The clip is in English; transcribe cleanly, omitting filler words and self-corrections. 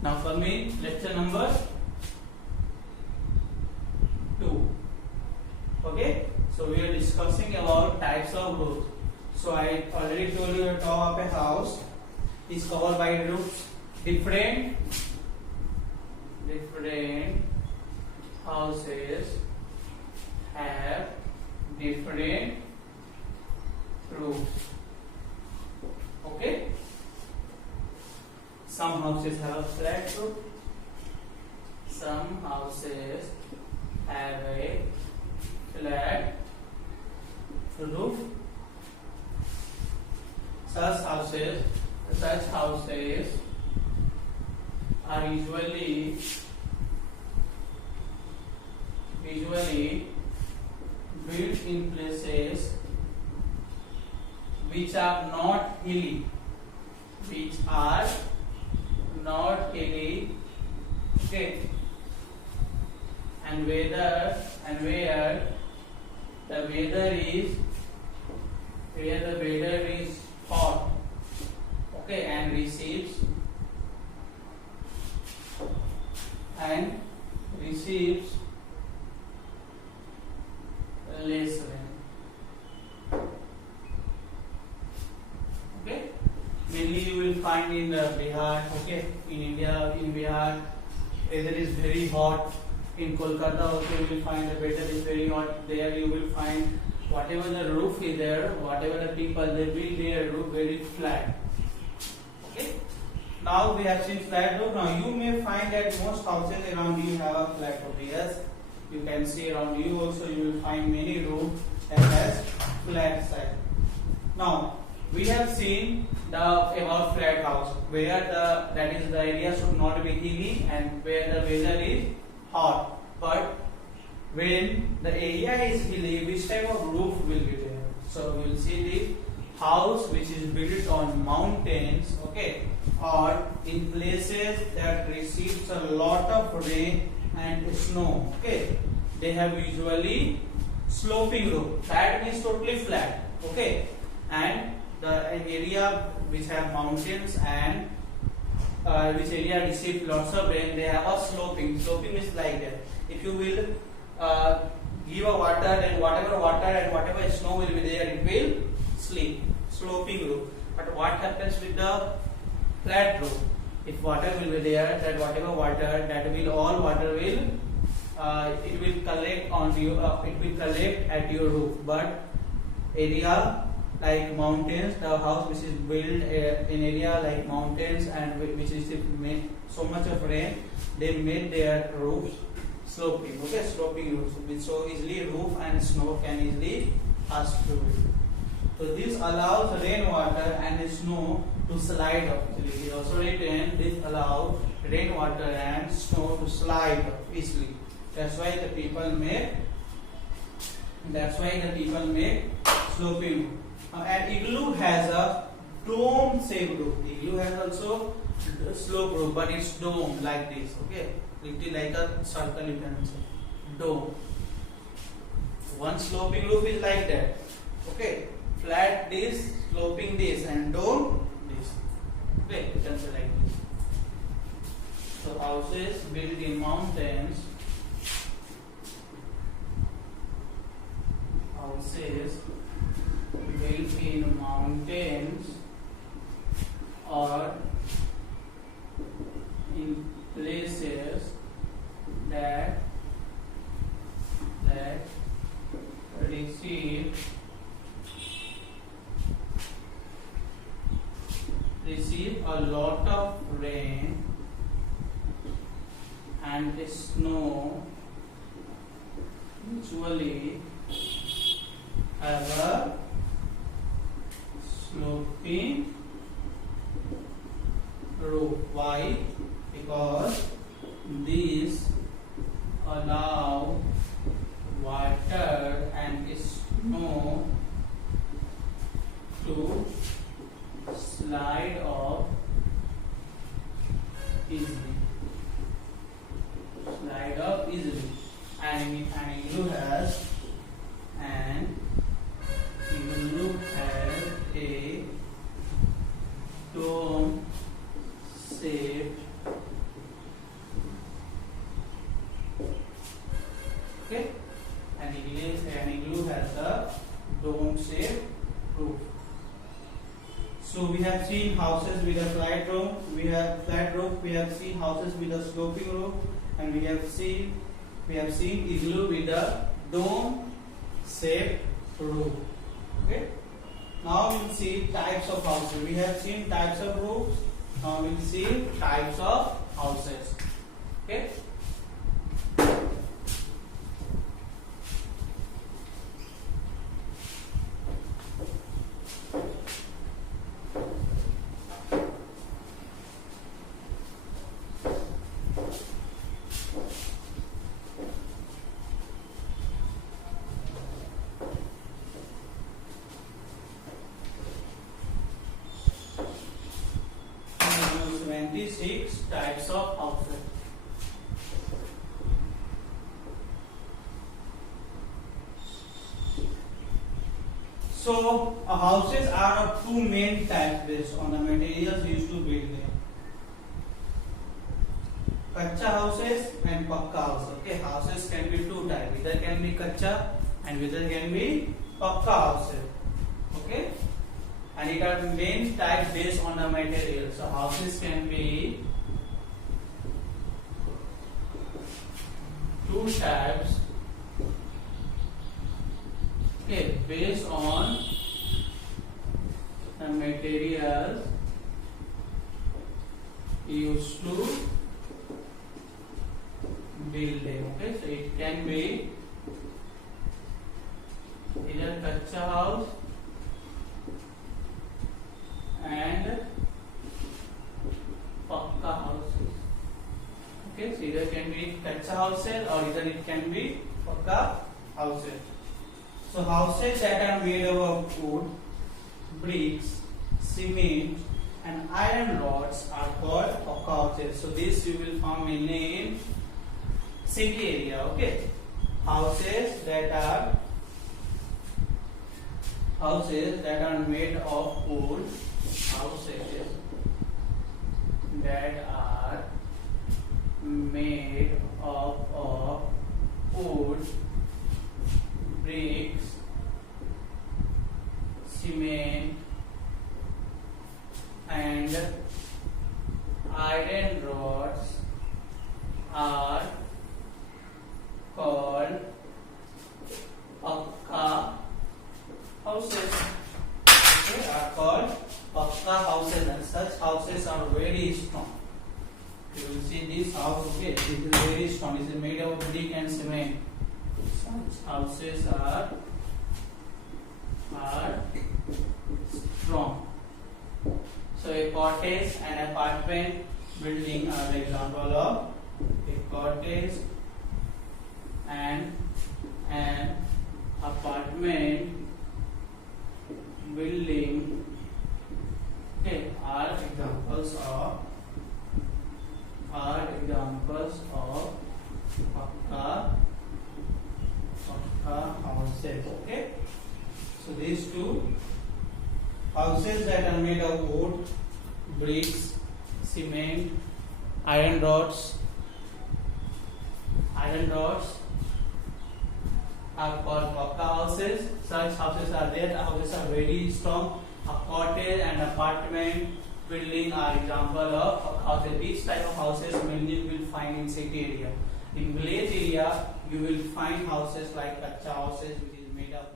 Now coming lecture number 2. Okay, so we are discussing about types of roofs. So I already told you the top of a house is covered by roofs. Different houses have different roofs. Okay, some houses have a flat roof, some houses have a flat roof. Such houses are usually built in places which are not hilly, okay, and where the weather is hot, okay, and receives less rain. Okay, mainly you will find in Bihar, okay, in India, in Bihar weather is very hot. In Kolkata also you will find the weather is very hot. There you will find whatever the roof is there, whatever the people, they build their roof very flat. Okay, now we have seen flat roof. Now you may find that most houses around you have a flat roof. Yes, you can see around you also you will find many roofs that has flat side. Now we have seen about flat house where that is the area should not be hilly and where the weather is hot. But when the area is hilly, which type of roof will be there? So we will see the house which is built on mountains, okay, or in places that receives a lot of rain and snow, okay. They have usually sloping roof. That means totally flat, okay. And the area which have mountains and which area receive lots of rain, they have a sloping. Sloping is like that. If you will give a water, then whatever water and whatever snow will be there, it will slip. Sloping roof. But what happens with the flat roof? If water will be there, that whatever water, that will all water will it will collect on you. It will collect at your roof. But area like mountains, the house which is built in area like mountains and which receive so much of rain, they made their roofs sloping. Okay, sloping roofs, which so easily roof and snow can easily pass through it. So this allows rainwater and snow to slide off. It is also written this allows rainwater and snow to slide off easily. That's why the people make sloping roof. And igloo has a dome shaped roof. Igloo has also slope roof, but it's dome like this. Okay, little like a circle you can say. Dome. One sloping roof is like that. Okay, flat this, sloping this, and dome this. Okay, you can say like this. So houses built in mountains. Built in mountains or in places that receive a lot of rain and snow, usually have a sloping roof. Why? Because these allow water and snow to slide off easily. And igloo has a dome shaped houses with a flat roof. We have flat roof. We have seen houses with a sloping roof, and we have seen igloo with a dome shaped roof. Okay. Now we'll see types of houses. We have seen types of roofs. Now we'll see types of houses. Okay. We use 26 types of houses. So houses are of two main types based on the materials used to build them. Kacha houses and pakka houses. Okay, houses can be two types. Either can be kacha and either can be pakka houses. Okay, and it are main type based on the material. So houses can be two types. Okay, based on the materials used to build them. Okay, so it can be either kacha house and pakka houses. Okay, so either can be kacha houses or either it can be pakka houses. So houses that are made of wood, bricks, cement and iron rods are called pakka houses. So this you will find mainly in city area. Okay, houses that are made of wood, houses that are made of wood, bricks, cement and iron rods are called pakka houses. Okay, are called pakka houses, and such houses are very strong. You will see this house. Okay, it is very strong. It is made of brick and cement. Such houses are strong. So a cottage and apartment building are the example of a cottage and an apartment building. Okay, are examples of pakka houses. Okay, so these two houses that are made of wood, bricks, cement, iron rods are called pakka houses. Such houses are there. The houses are very strong. A cottage and apartment building are example of pakka houses. These type of houses mainly you will find in city area. In village area, you will find houses like kacha houses, which is made of